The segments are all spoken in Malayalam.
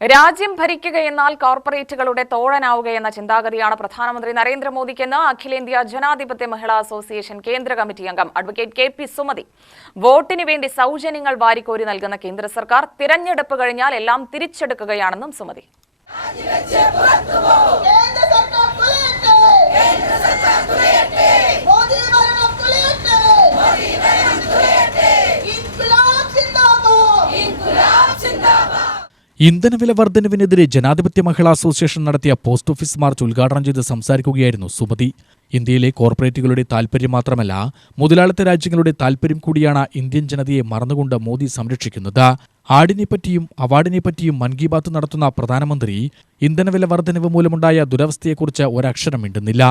രാജ്യം ഭരിക്കുകയെന്നാൽ കോർപ്പറേറ്റുകളുടെ തോഴനാവുകയെന്ന ചിന്താഗതിയാണ് പ്രധാനമന്ത്രി നരേന്ദ്രമോദിക്കെന്ന് അഖിലേന്ത്യാ ജനാധിപത്യ മഹിളാ അസോസിയേഷൻ കേന്ദ്ര കമ്മിറ്റി അംഗം അഡ്വക്കേറ്റ് കെ.പി. സുമതി. വോട്ടിന് വേണ്ടി സൗജന്യങ്ങൾ വാരിക്കോരി നൽകുന്ന കേന്ദ്ര സർക്കാർ തിരഞ്ഞെടുപ്പ് കഴിഞ്ഞാൽ എല്ലാം തിരിച്ചെടുക്കുകയാണെന്നും സുമതി. ഇന്ധനവില വർധനവിനെതിരെ ജനാധിപത്യ മഹിളാ അസോസിയേഷൻ നടത്തിയ പോസ്റ്റ് ഓഫീസ് മാർച്ച് ഉദ്ഘാടനം ചെയ്ത് സംസാരിക്കുകയായിരുന്നു സുമതി. ഇന്ത്യയിലെ കോർപ്പറേറ്റുകളുടെ താൽപര്യം മാത്രമല്ല, മുതലാളിത്ത രാജ്യങ്ങളുടെ താൽപര്യം കൂടിയാണ് ഇന്ത്യൻ ജനതയെ മറന്നുകൊണ്ട് മോദി സംരക്ഷിക്കുന്നത്. ആടിനെപ്പറ്റിയും അവാർഡിനെപ്പറ്റിയും മൻ കി ബാത്ത് നടത്തുന്ന പ്രധാനമന്ത്രി ഇന്ധനവില വർധനവ് മൂലമുണ്ടായ ദുരവസ്ഥയെക്കുറിച്ച് ഒരക്ഷരം മിണ്ടുന്നില്ല.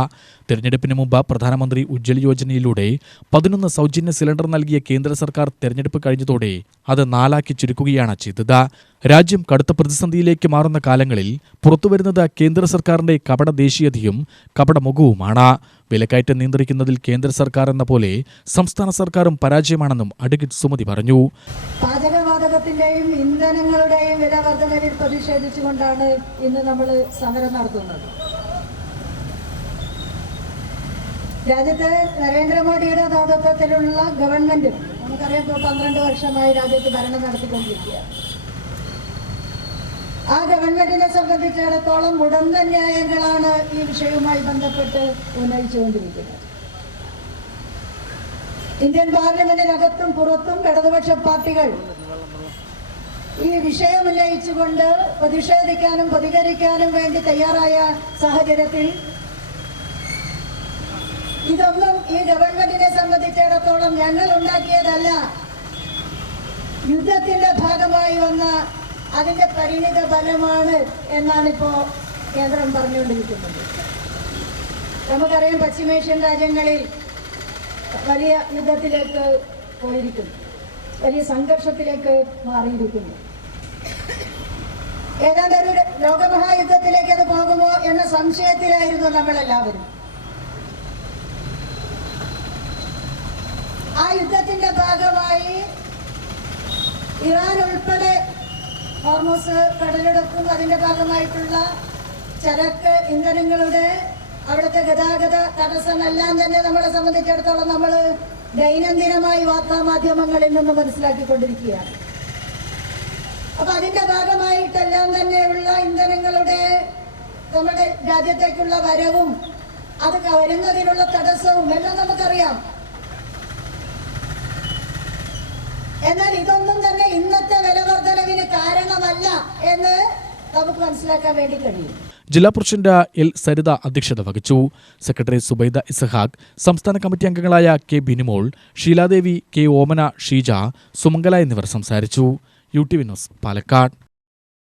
തെരഞ്ഞെടുപ്പിന് മുമ്പ് പ്രധാനമന്ത്രി ഉജ്ജ്വല യോജനയിലൂടെ 11 സൗജന്യ സിലിണ്ടർ നൽകിയ കേന്ദ്ര സർക്കാർ തെരഞ്ഞെടുപ്പ് കഴിഞ്ഞതോടെ അത് 4 ചുരുക്കുകയാണ് ചെയ്തത്. രാജ്യം കടുത്ത പ്രതിസന്ധിയിലേക്ക് മാറുന്ന കാലങ്ങളിൽ പുറത്തുവരുന്നത് കേന്ദ്ര സർക്കാരിന്റെ കപട ദേശീയതയും കപടമുഖവുമാണ്. വിലക്കയറ്റം നിയന്ത്രിക്കുന്നതിൽ കേന്ദ്ര സർക്കാർ എന്ന പോലെ സംസ്ഥാന സർക്കാരും പരാജയമാണെന്നും അഡ്വക്കേറ്റ് സുമതി പറഞ്ഞു. പാചകവാതകത്തിന്റെയും ഇന്ധനങ്ങളുടെയും വില വർധനവിൽ പ്രതിഷേധിച്ചുകൊണ്ടാണ് ഇന്ന് നമ്മൾ സമരം നടത്തുന്നത്. രാജ്യത്ത് നരേന്ദ്രമോദിയുടെ നേതൃത്വത്തിലുള്ള ഗവൺമെന്റ് നമുക്കറിയാം 12 വർഷമായി രാജ്യത്ത് ഭരണം നടത്തിക്കൊണ്ടിരിക്കുകയാണ്. ആ ഗവൺമെന്റിനെ സംബന്ധിച്ചിടത്തോളം മുടന്ത ന്യായങ്ങളാണ് ഈ വിഷയവുമായി ബന്ധപ്പെട്ട് ഉന്നയിച്ചുകൊണ്ടിരിക്കുന്നത്. ഇന്ത്യൻ പാർലമെന്റിനകത്തും പുറത്തും ഇടതുപക്ഷ പാർട്ടികൾ ഈ വിഷയം ഉന്നയിച്ചുകൊണ്ട് പ്രതിഷേധിക്കാനും പ്രതികരിക്കാനും വേണ്ടി തയ്യാറായ സാഹചര്യത്തിൽ ഇതൊന്നും ഈ ഗവൺമെന്റിനെ സംബന്ധിച്ചിടത്തോളം ഞങ്ങൾ ഉണ്ടാക്കിയതല്ല, യുദ്ധത്തിന്റെ ഭാഗമായി വന്ന അതിന്റെ പരിണിത ഫലമാണ് എന്നാണിപ്പോ കേന്ദ്രം പറഞ്ഞുകൊണ്ടിരിക്കുന്നത്. നമുക്കറിയാം, പശ്ചിമേഷ്യൻ രാജ്യങ്ങളിൽ വലിയ യുദ്ധത്തിലേക്ക് പോയിരിക്കുന്നു, വലിയ സംഘർഷത്തിലേക്ക് മാറിയിരിക്കുന്നു. ഏതാണ്ട് ഒരു ലോകമഹായുദ്ധത്തിലേക്ക് അത് പോകുമോ എന്ന സംശയത്തിലായിരുന്നു നമ്മളെല്ലാവരും. ആ യുദ്ധത്തിന്റെ ഭാഗമായി ഇറാൻ ഉൾപ്പെടെ ഹോർമൂസ് കടലിടുക്കും അതിന്റെ ഭാഗമായിട്ടുള്ള ചരക്ക് ഇന്ധനങ്ങളുടെ അവിടുത്തെ ഗതാഗത തടസ്സമെല്ലാം തന്നെ നമ്മളെ സംബന്ധിച്ചിടത്തോളം നമ്മൾ ദൈനംദിനമായി വാർത്താമാധ്യമങ്ങളിൽ നിന്ന് മനസ്സിലാക്കിക്കൊണ്ടിരിക്കുകയാണ്. അപ്പൊ അതിന്റെ ഭാഗമായിട്ടെല്ലാം തന്നെയുള്ള ഇന്ധനങ്ങളുടെ നമ്മുടെ രാജ്യത്തേക്കുള്ള വരവും അത് വരുന്നതിനുള്ള തടസ്സവും എല്ലാം നമുക്കറിയാം. എന്നാൽ ഇതൊന്നും തന്നെ ഇന്നത്തെ വിലവർധനവിന് കാരണമല്ല എന്ന് നമുക്ക് മനസ്സിലാക്കാൻ വേണ്ടി കഴിയും. ജില്ലാ പ്രസിഡന്റ് എൽ സരിത അധ്യക്ഷത വഹിച്ചു. സെക്രട്ടറി സുബൈദ ഇസഹാഖ്, സംസ്ഥാന കമ്മിറ്റി അംഗങ്ങളായ കെ ബിനിമോൾ, ഷീലാദേവി, കെ ഓമന, ഷീജ, സുമംഗല എന്നിവർ സംസാരിച്ചു. UTV news, Palakkad.